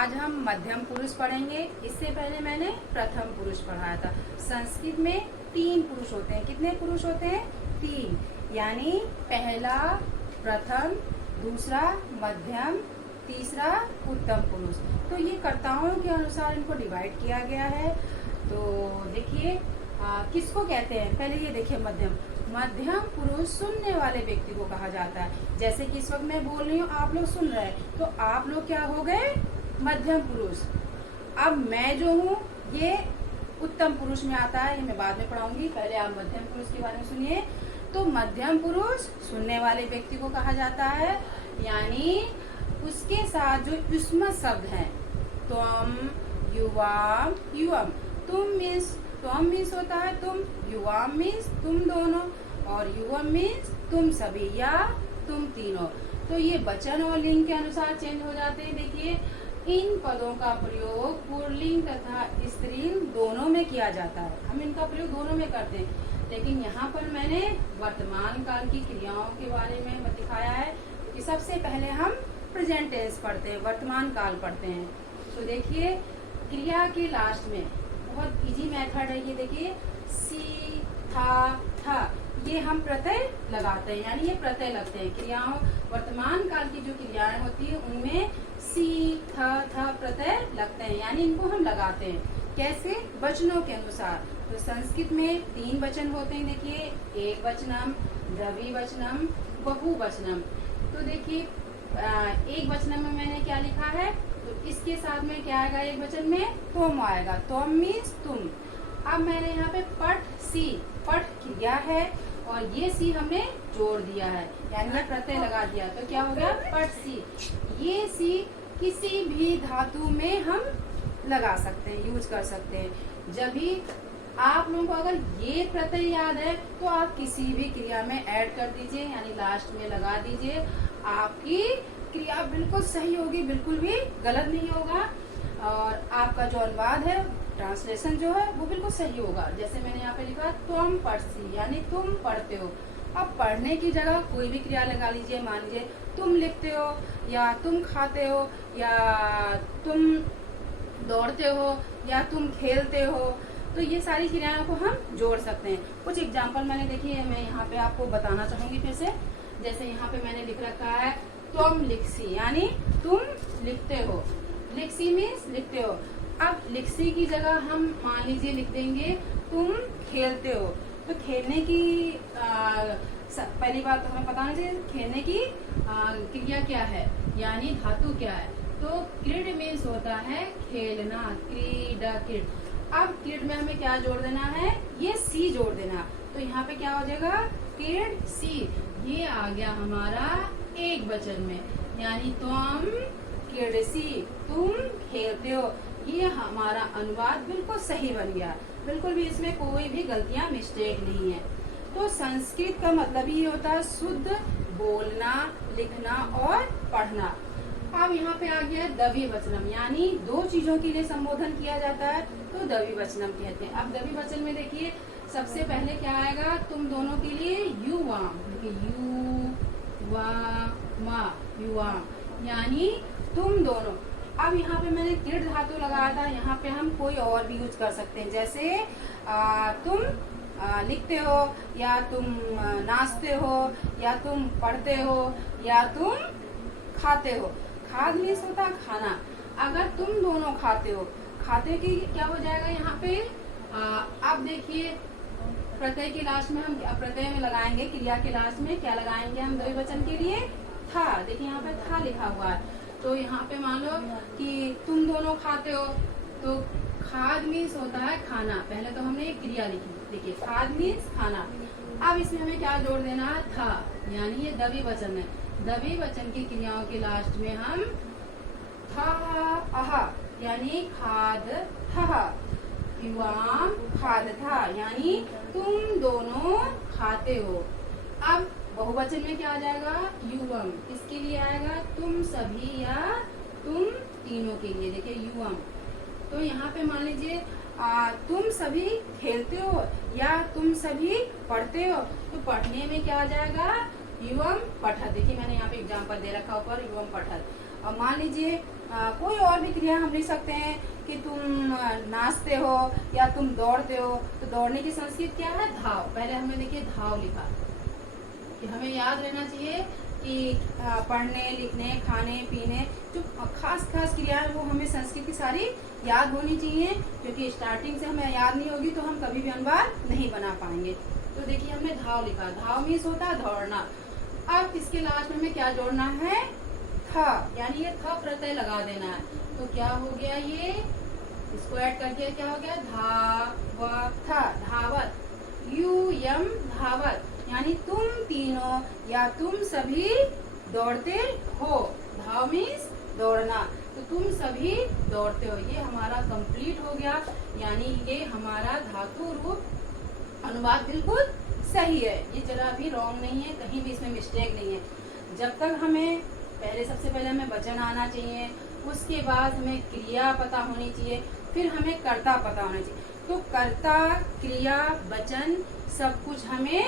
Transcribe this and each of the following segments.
आज हम मध्यम पुरुष पढ़ेंगे। इससे पहले मैंने प्रथम पुरुष पढ़ाया था। संस्कृत में 3 पुरुष होते हैं। कितने पुरुष होते हैं? 3, यानी पहला प्रथम, दूसरा मध्यम, तीसरा उत्तम पुरुष। तो ये कर्ताओं के अनुसार इनको डिवाइड किया गया है। तो देखिए किसको कहते हैं, पहले ये देखिए मध्यम पुरुष सुनने वाले व्यक्ति को कहा जाता है। जैसे कि इस वक्त मैं बोल रही हूँ, आप लोग सुन रहे हैं, तो आप लोग क्या हो गए? मध्यम पुरुष। अब मैं जो हूँ ये उत्तम पुरुष में आता है, ये मैं बाद में पढ़ाऊंगी। पहले आप मध्यम पुरुष के बारे में सुनिए। तो मध्यम पुरुष सुनने वाले व्यक्ति को कहा जाता है, यानी उसके साथ जो युष्म शब्द है, त्वम, युवाम, युवम। त्वम मीन्स होता है तुम, युवाम मीन्स तुम दोनों, और युवम मीन्स तुम सभी या तुम तीनों। तो ये वचन और लिंग के अनुसार चेंज हो जाते हैं। देखिए इन पदों का प्रयोग पुल्लिंग तथा स्त्रीलिंग दोनों में किया जाता है। हम इनका प्रयोग दोनों में करते हैं, लेकिन यहाँ पर मैंने वर्तमान काल की क्रियाओं के बारे में दिखाया है कि सबसे पहले हम प्रेजेंट टेंस पढ़ते हैं, वर्तमान काल पढ़ते हैं। तो देखिए क्रिया के लास्ट में बहुत इजी मेथड है ये। देखिए सी, था, ये हम प्रत्यय लगाते हैं, यानी ये प्रत्यय लगते हैं। क्रियाओं वर्तमान काल की जो क्रियाएं होती है उनमें सी, था प्रत्यय लगते हैं, यानी इनको हम लगाते हैं। कैसे? वचनों के अनुसार। तो संस्कृत में 3 वचन होते हैं। देखिए एक वचनम, द्विवचनम, बहुवचनम। तो देखिए एक वचन में मैंने क्या लिखा है, तो इसके साथ में क्या आएगा? एक वचन में तुम आएगा। तुम मीन्स तुम। अब मैंने यहाँ पे पठ क्रिया है और ये सी हमने जोड़ दिया है, यानी ये प्रत्यय लगा दिया। तो क्या हो गया? पठ सी। ये सी किसी भी धातु में हम लगा सकते हैं, यूज कर सकते हैं। जब भी आप लोगों को अगर ये प्रत्यय याद है तो आप किसी भी क्रिया में ऐड कर दीजिए, यानी लास्ट में लगा दीजिए। आपकी क्रिया बिल्कुल सही होगी, बिल्कुल भी गलत नहीं होगा, और आपका जो अनुवाद है, ट्रांसलेशन जो है, वो बिल्कुल सही होगा। जैसे मैंने यहाँ पे लिखा तुम पढ़सी, यानी तुम पढ़ते हो। अब पढ़ने की जगह कोई भी क्रिया लगा लीजिए। मान लीजिए तुम लिखते हो, या तुम खाते हो, या तुम दौड़ते हो, या तुम खेलते हो। तो ये सारी क्रियाओं को हम जोड़ सकते हैं। कुछ एग्जाम्पल मैंने देखिए, मैं यहाँ पे आपको बताना चाहूंगी फिर से। जैसे यहाँ पे मैंने लिख रखा है तुम लिखसी, यानी तुम लिखते हो। लिखसी मीन्स लिखते हो। अब लिखसी की जगह हम मान लीजिए लिख देंगे तुम खेलते हो। तो खेलने की पहली बात तो हमें पता होना चाहिए खेलने की क्रिया क्या है, यानी धातु क्या है। तो क्रीड मीन्स होता है खेलना, क्रीडा, क्रीड। अब क्रीड में हमें क्या जोड़ देना है? ये सी जोड़ देना। तो यहाँ पे क्या हो जाएगा? क्रीड सी। ये आ गया हमारा एक वचन में, यानी तुम क्रीडसी, तुम खेलते हो। ये हमारा अनुवाद बिल्कुल सही बन गया, बिल्कुल भी इसमें कोई भी गलतियां, मिस्टेक नहीं है। तो संस्कृत का मतलब ही होता है शुद्ध बोलना, लिखना और पढ़ना। अब यहाँ पे आ गया द्विवचनम, यानी 2 चीजों के लिए संबोधन किया जाता है, तो द्विवचनम कहते हैं। अब द्विवचन में देखिए सबसे पहले क्या आएगा? तुम दोनों के लिए युवाम, युवाम, यानी तुम दोनों। अब यहाँ पे मैंने क्रीड धातु लगाया था, यहाँ पे हम कोई और भी यूज कर सकते हैं। जैसे तुम लिखते हो, या तुम नाचते हो, या तुम पढ़ते हो, या तुम खाते हो। खाद मीन्स होता है खाना। अगर तुम दोनों खाते हो, खाते की क्या हो जाएगा यहाँ पे? अब देखिए प्रत्यय के लास्ट में हम प्रत्यय में लगाएंगे, क्रिया के लास्ट में क्या लगाएंगे हम द्विवचन के लिए? था। देखिए यहाँ पे था लिखा हुआ है। तो यहाँ पे मान लो कि तुम दोनों खाते हो, तो खाद मीन्स होता है खाना। पहले तो हमने एक क्रिया लिखी, देखिए खाद मीन्स खाना। अब इसमें हमें क्या जोड़ देना है? था, यानी ये द्विवचन है। द्विवचन की क्रियाओं के लास्ट में हम था, अहा, यानी खाद था, युवाम खाद था, यानी तुम दोनों खाते हो। अब बहुवचन में क्या आ जाएगा? युवम। इसके लिए आएगा तुम सभी या तुम तीनों के लिए। देखिए युवम। तो यहाँ पे मान लीजिए तुम सभी खेलते हो या तुम सभी पढ़ते हो। तो पढ़ने में क्या आ जाएगा? युवम पठत। देखिए मैंने यहाँ पे एग्जाम्पल दे रखा ऊपर, युवम पठत। और मान लीजिए कोई और भी क्रिया हम लिख सकते हैं कि तुम नाचते हो या तुम दौड़ते हो। तो दौड़ने की संस्कृत क्या है? धाव। पहले हमने देखिए धाव लिखा कि हमें याद रहना चाहिए कि पढ़ने लिखने खाने पीने जो खास खास क्रियाएं वो हमें संस्कृत की सारी याद होनी चाहिए, क्योंकि स्टार्टिंग से हमें याद नहीं होगी तो हम कभी भी अनुवाद नहीं बना पाएंगे। तो देखिए हमने धाव लिखा, धाव मीन्स होता है दौड़ना। अब इसके लास्ट में हमें क्या जोड़ना है? था, यानी ये थ प्रत्यय लगा देना है। तो क्या हो गया? ये इसको ऐड करके क्या हो गया? धावत, धावत, यम धावत, यानी तुम तीनों या तुम सभी दौड़ते हो। धाव मीन्स दौड़ना, तो तुम सभी दौड़ते हो। ये हमारा कंप्लीट हो गया, यानी ये हमारा धातु रूप अनुवाद बिल्कुल सही है। ये जरा भी रॉन्ग नहीं है, कहीं भी इसमें मिस्टेक नहीं है। जब तक हमें सबसे पहले हमें वचन आना चाहिए, उसके बाद हमें क्रिया पता होनी चाहिए, फिर हमें कर्ता पता होना चाहिए। तो कर्ता क्रिया वचन सब कुछ हमें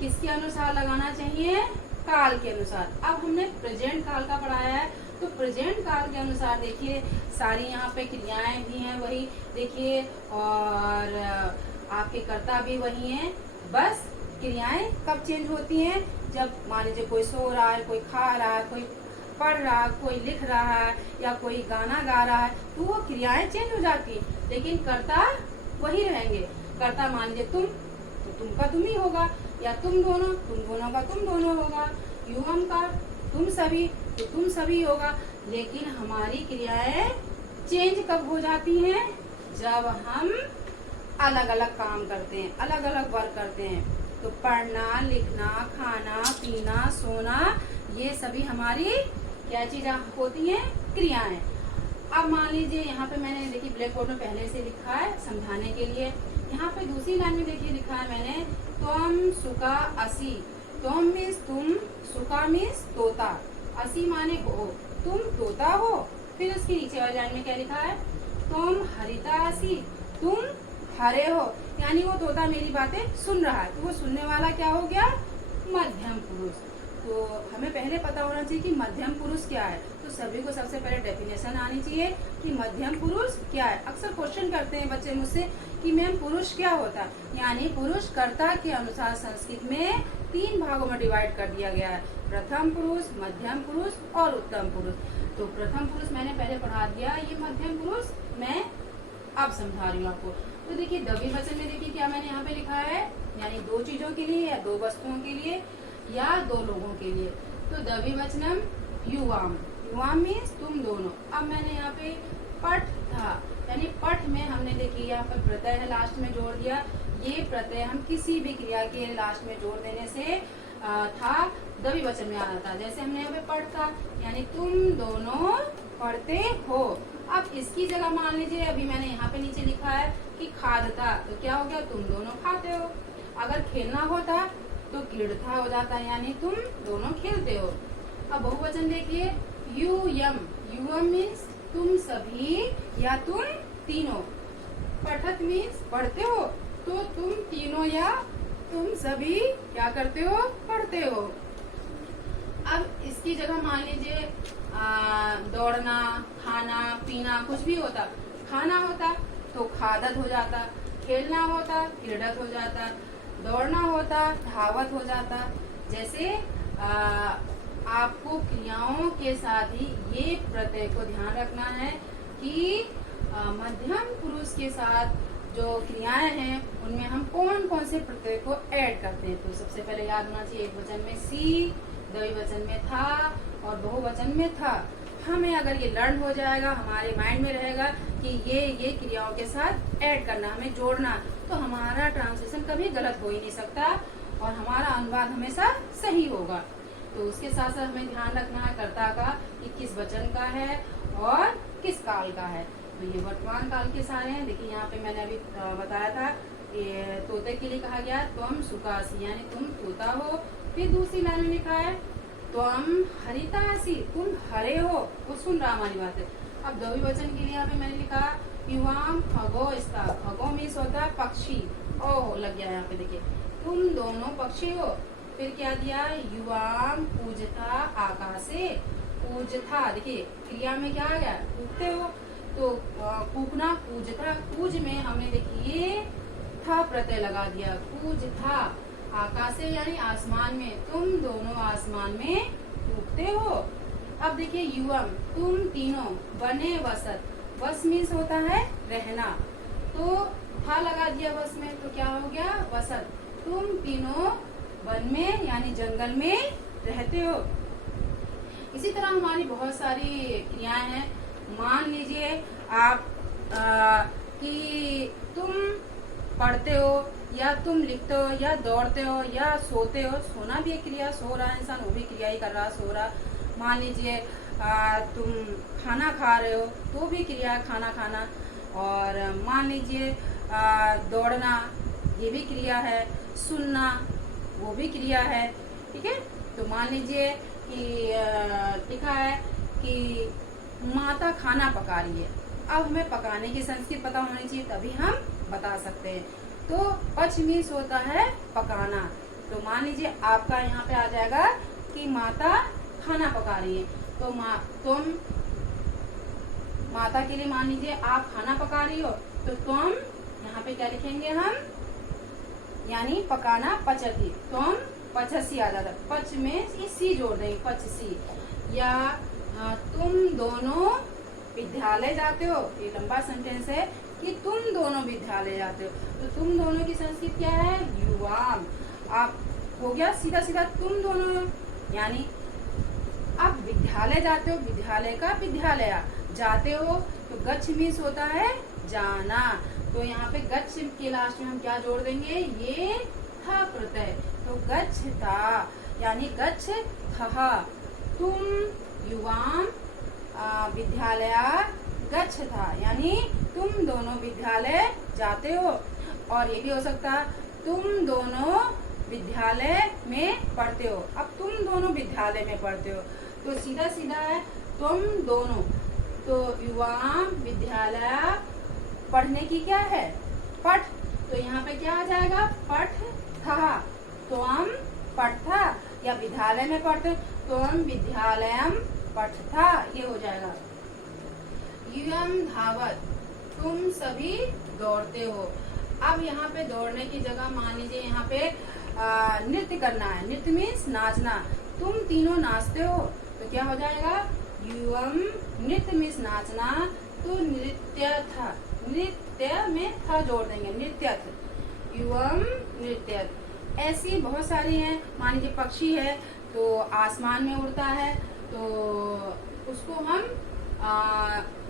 किसके अनुसार लगाना चाहिए? काल के अनुसार। अब हमने प्रेजेंट काल का पढ़ाया है, तो प्रेजेंट काल के अनुसार देखिए सारी यहाँ पे क्रियाएं भी हैं वही देखिए, और आपके कर्ता भी वही हैं। बस क्रियाएं कब चेंज होती हैं? जब मान लीजिए कोई सो रहा है, कोई खा रहा है, कोई पढ़ रहा है, कोई लिख रहा है या कोई गाना गा रहा है, तो वो क्रियाएं चेंज हो जाती हैं, लेकिन कर्ता वही रहेंगे। कर्ता मान लीजिए तुम, तो तुम का तुम ही होगा, या तुम दोनों का तुम दोनों होगा, युवम का तुम सभी, तो तुम सभी होगा। लेकिन हमारी क्रियाएं चेंज कब हो जाती हैं? जब हम अलग अलग काम करते हैं, अलग अलग वर्क करते हैं। तो पढ़ना लिखना खाना पीना सोना, ये सभी हमारी क्या चीजें होती हैं? क्रियाएं। अब मान लीजिए यहाँ पे मैंने देखिए ब्लैक बोर्ड में पहले से लिखा है समझाने के लिए। यहाँ पे दूसरी लाइन में देखिए लिखा है मैंने, तुम सुका असी। तुम मीन्स तुम, सुका मीन्स तोता, असी माने हो, तुम तोता हो। फिर उसके नीचे वाली लाइन में क्या लिखा है? तुम हरिता असी, तुम हरे हो, यानी वो तोता मेरी बातें सुन रहा है। तो वो सुनने वाला क्या हो गया? मध्यम पुरुष। तो हमें पहले पता होना चाहिए कि मध्यम पुरुष क्या है। तो सभी को सबसे पहले डेफिनेशन आनी चाहिए कि मध्यम पुरुष क्या है। अक्सर क्वेश्चन करते हैं बच्चे मुझसे कि मैम पुरुष क्या होता है? यानी पुरुष कर्ता के अनुसार संस्कृत में 3 भागों में डिवाइड कर दिया गया है, प्रथम पुरुष, मध्यम पुरुष और उत्तम पुरुष। तो प्रथम पुरुष मैंने पहले पढ़ा दिया, ये मध्यम पुरुष मैं अब समझा रही हूँ आपको। तो देखिए द्विवचन में देखिए क्या मैंने यहाँ पे लिखा है, यानी 2 चीजों के लिए या 2 वस्तुओं के लिए या 2 लोगों के लिए। तो द्विवचनम युवाम, युवाम मीन्स तुम दोनों। अब मैंने यहाँ पे पठ था, यानी पठ में हमने देखिए यहाँ पर प्रत्यय है लास्ट में जोड़ दिया। ये प्रत्यय हम किसी भी क्रिया के लास्ट में जोड़ देने से था द्विवचन में आ जाता। जैसे हमने यहाँ पे पढ़ था, यानी तुम दोनों पढ़ते हो। अब इसकी जगह मान लीजिए अभी मैंने यहाँ पे नीचे लिखा है कि खादता, तो क्या हो गया? तुम दोनों खाते हो। अगर खेलना होता तो क्रीडता हो जाता, यानी तुम दोनों खेलते हो। अब बहुवचन देखिए, युयम, युवम मीन्स तुम सभी या तुम तीनों, पठत मीन्स पढ़ते हो, तो तुम तीनों या तुम सभी क्या करते हो? पढ़ते हो। अब इसकी जगह मान लीजिए दौड़ना खाना पीना कुछ भी होता, खाना होता तो खादत हो जाता, खेलना होता क्रीडत हो जाता, दौड़ना होता धावत हो जाता। जैसे आपको क्रियाओं के साथ ही ये प्रत्यय को ध्यान रखना है कि मध्यम पुरुष के साथ जो क्रियाएं हैं उनमें हम कौन कौन से प्रत्यय को ऐड करते हैं। तो सबसे पहले याद होना चाहिए, एक वचन में सी, द्विवचन में था और बहुवचन में था। हमें अगर ये लर्न हो जाएगा, हमारे माइंड में रहेगा कि ये क्रियाओं के साथ ऐड करना, हमें जोड़ना, तो हमारा ट्रांसलेशन कभी गलत हो ही नहीं सकता और हमारा अनुवाद हमेशा सही होगा। तो उसके साथ साथ हमें ध्यान रखना है कर्ता का कि किस वचन का है और किस काल का है। तो ये वर्तमान काल के सारे हैं। देखिए यहाँ पे मैंने अभी बताया था, ये तोते के लिए कहा गया तुम सुकासी, यानी तुम तोता हो। फिर दूसरी लाइन में लिखा है तुम हरितासी, तुम हरे हो, वो सुन रहा हमारी बात है। अब द्विवचन के लिए यहाँ पे मैंने लिखा युवाम खगो स्था, खगो मीन्स होता है पक्षी, ओ लग गया यहाँ पे देखिए, तुम दोनों पक्षी हो। फिर क्या दिया, युवाम पूजता आकाशे, कूजथा, देखिए क्रिया में क्या आ गया, कूदते हो, तो कूकना, कूजथा, कूज में हमने देखिए था प्रत्यय लगा दिया, कूज था, आकाशे यानी आसमान में, तुम दोनों आसमान में कूदते हो। अब देखिए युवम, तुम तीनों, बने वसत, वस मीन्स होता है रहना, तो था लगा दिया वस में, तो क्या हो गया वसत, तुम तीनों वन में यानी जंगल में रहते हो। इसी तरह हमारी बहुत सारी क्रियाएं हैं। मान लीजिए आप कि तुम पढ़ते हो या तुम लिखते हो या दौड़ते हो या सोते हो, सोना भी एक क्रिया, सो रहा है इंसान वो भी क्रिया ही कर रहा, सो रहा। मान लीजिए तुम खाना खा रहे हो तो भी क्रिया खाना खाना, और मान लीजिए दौड़ना ये भी क्रिया है, सुनना वो भी क्रिया है, ठीक है। तो मान लीजिए कि लिखा है कि माता खाना पका रही है, अब हमें पकाने की संस्कृत पता होनी चाहिए तभी हम बता सकते हैं। तो पच मीन्स होता है पकाना, तो मान लीजिए आपका यहाँ पे आ जाएगा कि माता खाना पका रही है, तो तुम माता के लिए मान लीजिए आप खाना पका रही हो, तो तुम यहाँ पे क्या लिखेंगे हम, यानी पकाना पचती, तुम पचसी आ जाता, पच में सी जोड़ देंगे, पचसी। या तुम दोनों विद्यालय जाते हो, ये लंबा सेंटेंस है कि तुम दोनों विद्यालय जाते हो, तो तुम दोनों की संस्कृत क्या है, युवाम। आप हो गया सीधा सीधा तुम दोनों, यानी आप विद्यालय जाते हो, विद्यालय का विद्यालय जाते हो, तो गच्छ मीन्स होता है जाना, तो यहाँ पे गच्छ के लास्ट में हम क्या जोड़ देंगे, ये था प्रत्यय, तो गच्छता यानी गच्छ था, तुम युवाम विद्यालय गच्छता, यानी तुम दोनों विद्यालय जाते हो। और ये भी हो सकता तुम दोनों विद्यालय में पढ़ते हो, अब तुम दोनों विद्यालय में पढ़ते हो, तो सीधा सीधा है तुम दोनों, तो युवाम विद्यालय पढ़ने की क्या है पठ, तो यहाँ पे क्या आ जाएगा पठ था, तो हम पठथा, या विद्यालय में पढ़ते तो हम विद्यालयम पठथा, ये हो जाएगा। युयम धावत, तुम सभी दौड़ते हो। अब यहाँ पे दौड़ने की जगह मान लीजिए यहाँ पे नृत्य करना है, नृत्य मीन्स नाचना, तुम तीनों नाचते हो, तो क्या हो जाएगा, युवम नृत्य मीन्स नाचना, तो नृत्य था, नृत्य में था जोड़ देंगे, नृत्य, युवम नृत्य। ऐसी बहुत सारी हैं, मान लीजिए पक्षी है तो आसमान में उड़ता है, तो उसको हम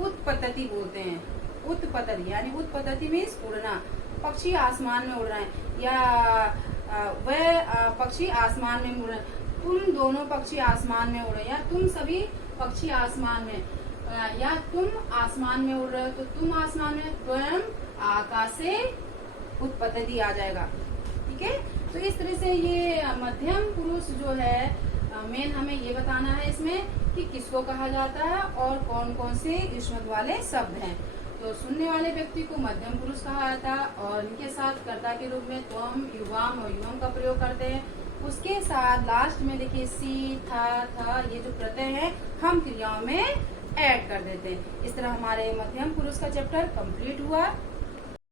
उत्पत्ति बोलते हैं, उत्पत्ति यानी उत्पत्ति मीन्स उड़ना, पक्षी आसमान में उड़ रहे हैं, या वह पक्षी आसमान में उड़ रहे हैं, तुम दोनों पक्षी आसमान में उड़े, या तुम सभी पक्षी आसमान में, या तुम आसमान में उड़ रहे हो, तो तुम आसमान में, स्वयं आकाशे उत्पत्ति आ जाएगा, ठीक है। तो इस तरह से ये मध्यम पुरुष जो है मेन हमें ये बताना है इसमें कि किसको कहा जाता है और कौन कौन से युष्मक वाले शब्द हैं। तो सुनने वाले व्यक्ति को मध्यम पुरुष कहा जाता है, और इनके साथ कर्ता के रूप में त्वम, युवाम और युवम का प्रयोग करते हैं। उसके साथ लास्ट में देखिए सी, था, ये जो प्रत्यय है हम क्रियाओं में ऐड कर देते हैं। इस तरह हमारे मध्यम पुरुष का चैप्टर कंप्लीट हुआ।